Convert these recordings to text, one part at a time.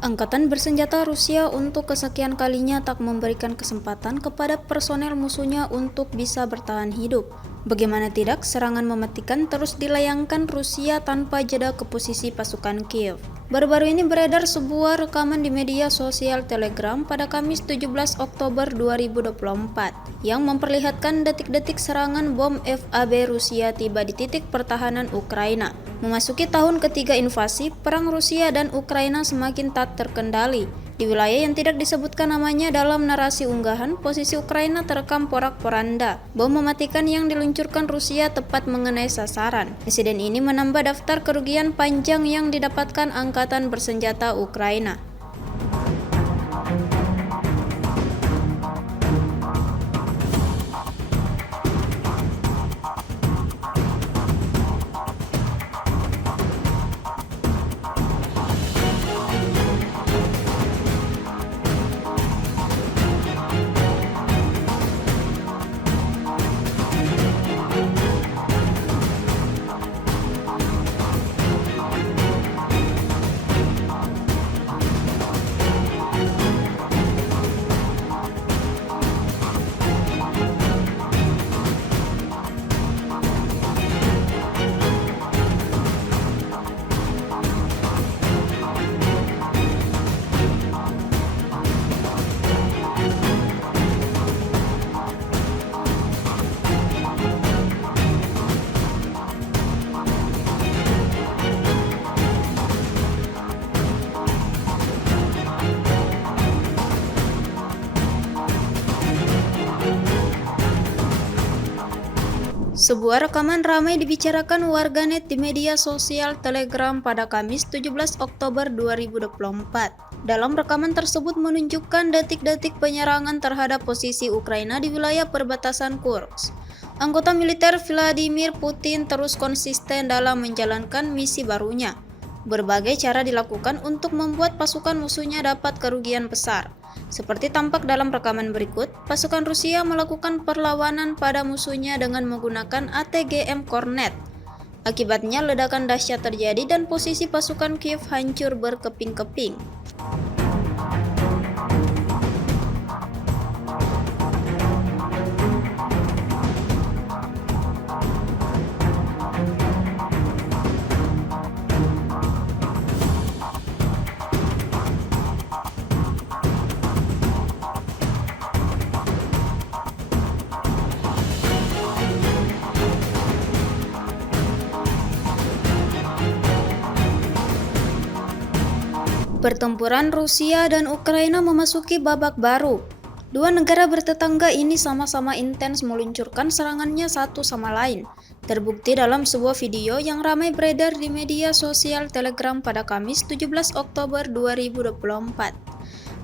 Angkatan bersenjata Rusia untuk kesekian kalinya tak memberikan kesempatan kepada personel musuhnya untuk bisa bertahan hidup. Bagaimana tidak, serangan mematikan terus dilayangkan Rusia tanpa jeda ke posisi pasukan Kiev. Baru-baru ini beredar sebuah rekaman di media sosial Telegram pada Kamis 17 Oktober 2024 yang memperlihatkan detik-detik serangan bom FAB Rusia tiba di titik pertahanan Ukraina. Memasuki tahun ketiga invasi, perang Rusia dan Ukraina semakin tak terkendali. Di wilayah yang tidak disebutkan namanya dalam narasi unggahan, posisi Ukraina terekam porak-poranda. Bom mematikan yang diluncurkan Rusia tepat mengenai sasaran. Insiden ini menambah daftar kerugian panjang yang didapatkan angkatan bersenjata Ukraina. Sebuah rekaman ramai dibicarakan warganet di media sosial Telegram pada Kamis 17 Oktober 2024. Dalam rekaman tersebut menunjukkan detik-detik penyerangan terhadap posisi Ukraina di wilayah perbatasan Kursk. Anggota militer Vladimir Putin terus konsisten dalam menjalankan misi barunya. Berbagai cara dilakukan untuk membuat pasukan musuhnya dapat kerugian besar. Seperti tampak dalam rekaman berikut, pasukan Rusia melakukan perlawanan pada musuhnya dengan menggunakan ATGM Kornet. Akibatnya ledakan dahsyat terjadi dan posisi pasukan Kiev hancur berkeping-keping. Pertempuran Rusia dan Ukraina memasuki babak baru. Dua negara bertetangga ini sama-sama intens meluncurkan serangannya satu sama lain. Terbukti dalam sebuah video yang ramai beredar di media sosial Telegram pada Kamis 17 Oktober 2024.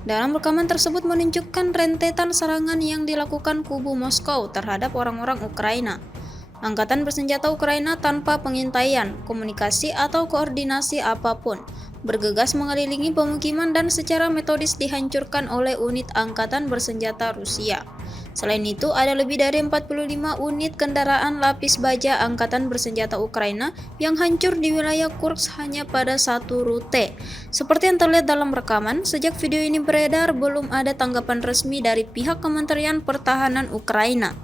Dalam rekaman tersebut menunjukkan rentetan serangan yang dilakukan kubu Moskow terhadap orang-orang Ukraina. Angkatan bersenjata Ukraina tanpa pengintaian, komunikasi atau koordinasi apapun bergegas mengelilingi pemukiman dan secara metodis dihancurkan oleh unit angkatan bersenjata Rusia. Selain itu, ada lebih dari 45 unit kendaraan lapis baja angkatan bersenjata Ukraina yang hancur di wilayah Kursk hanya pada satu rute. Seperti yang terlihat dalam rekaman, sejak video ini beredar, belum ada tanggapan resmi dari pihak Kementerian Pertahanan Ukraina.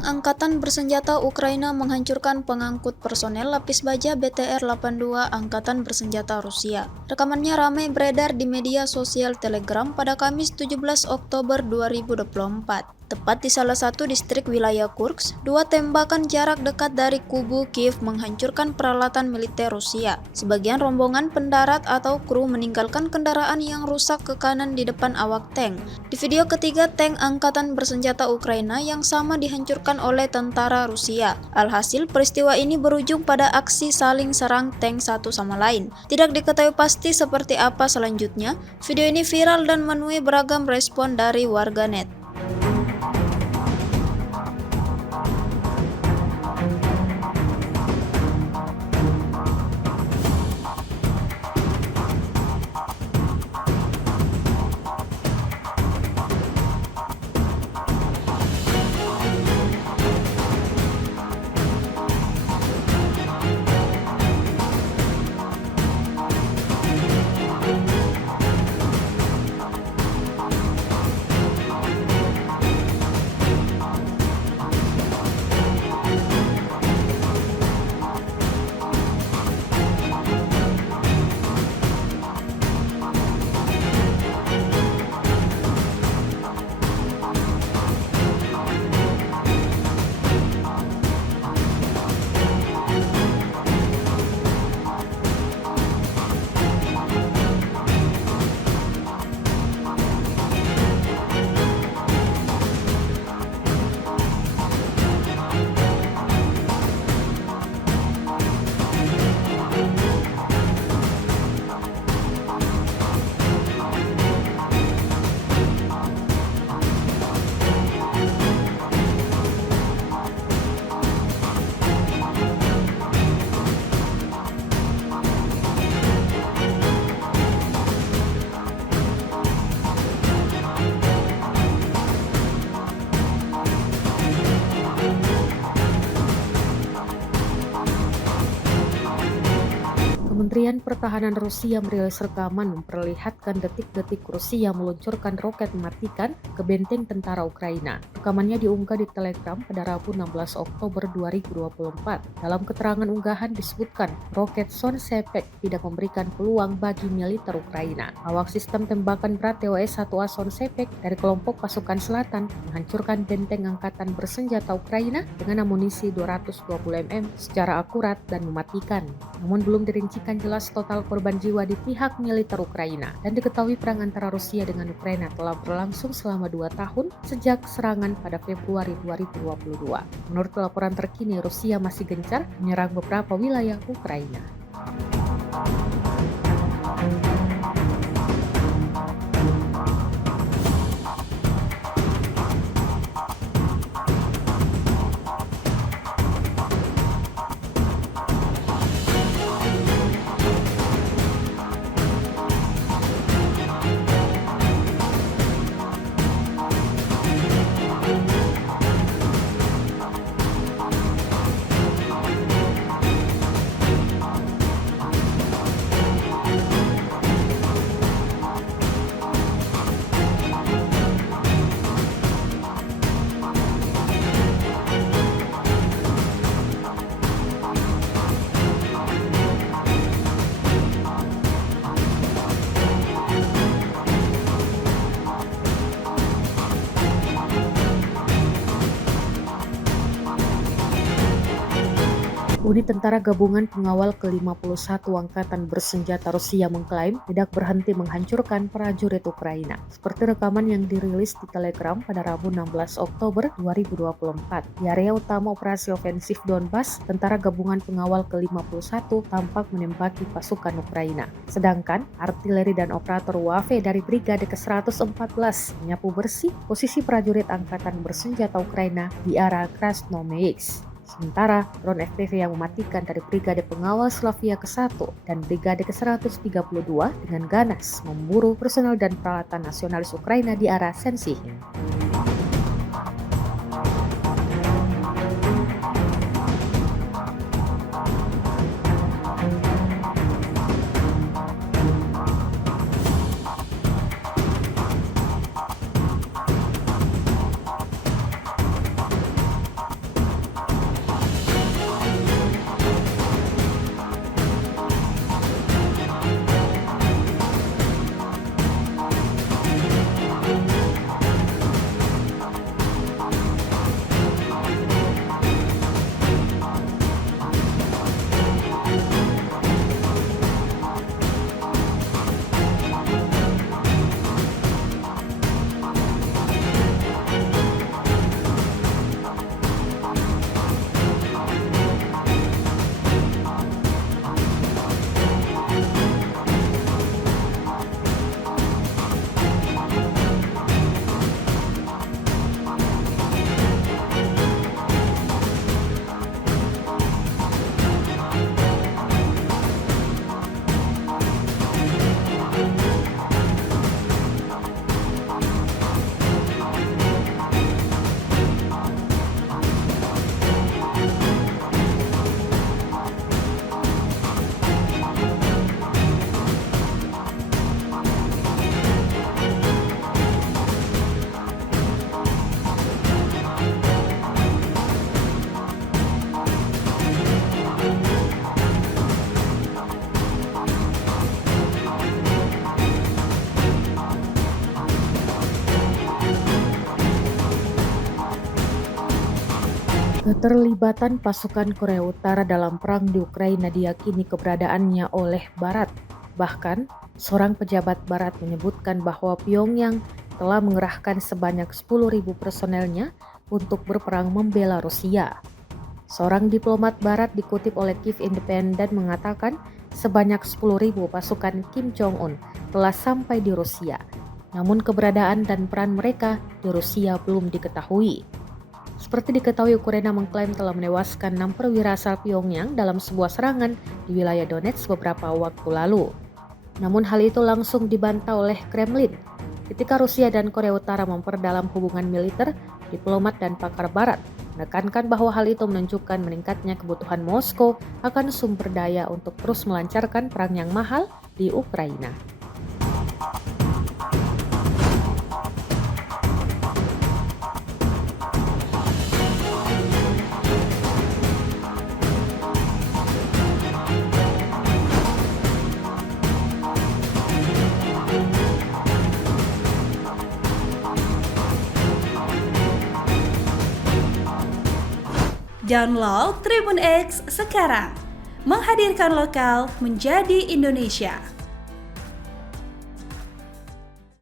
Tank Angkatan Bersenjata Ukraina menghancurkan pengangkut personel lapis baja BTR-82 Angkatan Bersenjata Rusia. Rekamannya ramai beredar di media sosial Telegram pada Kamis 17 Oktober 2024. Tepat di salah satu distrik wilayah Kursk, dua tembakan jarak dekat dari kubu Kiev menghancurkan peralatan militer Rusia. Sebagian rombongan pendarat atau kru meninggalkan kendaraan yang rusak ke kanan di depan awak tank. Di video ketiga, tank Angkatan Bersenjata Ukraina yang sama dihancurkan oleh tentara Rusia. Alhasil, peristiwa ini berujung pada aksi saling serang tank satu sama lain. Tidak diketahui pasti seperti apa selanjutnya. Video ini viral dan menuai beragam respon dari warganet. Kementerian Pertahanan Rusia merilis rekaman memperlihatkan detik-detik Rusia meluncurkan roket mematikan ke benteng tentara Ukraina. Rekamannya diunggah di Telegram pada Rabu 16 Oktober 2024. Dalam keterangan unggahan disebutkan, roket Sonsepek tidak memberikan peluang bagi militer Ukraina. Awak sistem tembakan berat TOS-1A Sonsepek dari kelompok pasukan selatan menghancurkan benteng angkatan bersenjata Ukraina dengan amunisi 220 mm secara akurat dan mematikan. Namun belum dirincikan jelas total korban jiwa di pihak militer Ukraina, dan diketahui perang antara Rusia dengan Ukraina telah berlangsung selama 2 tahun sejak serangan pada Februari 2022. Menurut laporan terkini, Rusia masih gencar menyerang beberapa wilayah Ukraina. Unit Tentara Gabungan Pengawal ke-51 Angkatan Bersenjata Rusia mengklaim tidak berhenti menghancurkan prajurit Ukraina. Seperti rekaman yang dirilis di Telegram pada Rabu 16 Oktober 2024. Di area utama operasi ofensif Donbas, Tentara Gabungan Pengawal ke-51 tampak menembaki pasukan Ukraina. Sedangkan artileri dan operator UAV dari Brigade ke-114 menyapu bersih posisi prajurit Angkatan Bersenjata Ukraina di arah Krasnomeysk. Sementara drone FPV yang mematikan dari Brigade Pengawal Slavia ke-1 dan Brigade ke-132 dengan ganas memburu personel dan peralatan nasionalis Ukraina di arah Sensihin. Keterlibatan pasukan Korea Utara dalam perang di Ukraina diyakini keberadaannya oleh Barat. Bahkan, seorang pejabat Barat menyebutkan bahwa Pyongyang telah mengerahkan sebanyak 10.000 personelnya untuk berperang membela Rusia. Seorang diplomat Barat dikutip oleh Kiev Independent mengatakan sebanyak 10.000 pasukan Kim Jong-un telah sampai di Rusia. Namun keberadaan dan peran mereka di Rusia belum diketahui. Seperti diketahui, Ukraina mengklaim telah menewaskan 6 perwira asal Pyongyang dalam sebuah serangan di wilayah Donetsk beberapa waktu lalu. Namun hal itu langsung dibantah oleh Kremlin. Ketika Rusia dan Korea Utara memperdalam hubungan militer, diplomat dan pakar Barat menekankan bahwa hal itu menunjukkan meningkatnya kebutuhan Moskow akan sumber daya untuk terus melancarkan perang yang mahal di Ukraina. Download Tribun X sekarang, menghadirkan lokal menjadi Indonesia.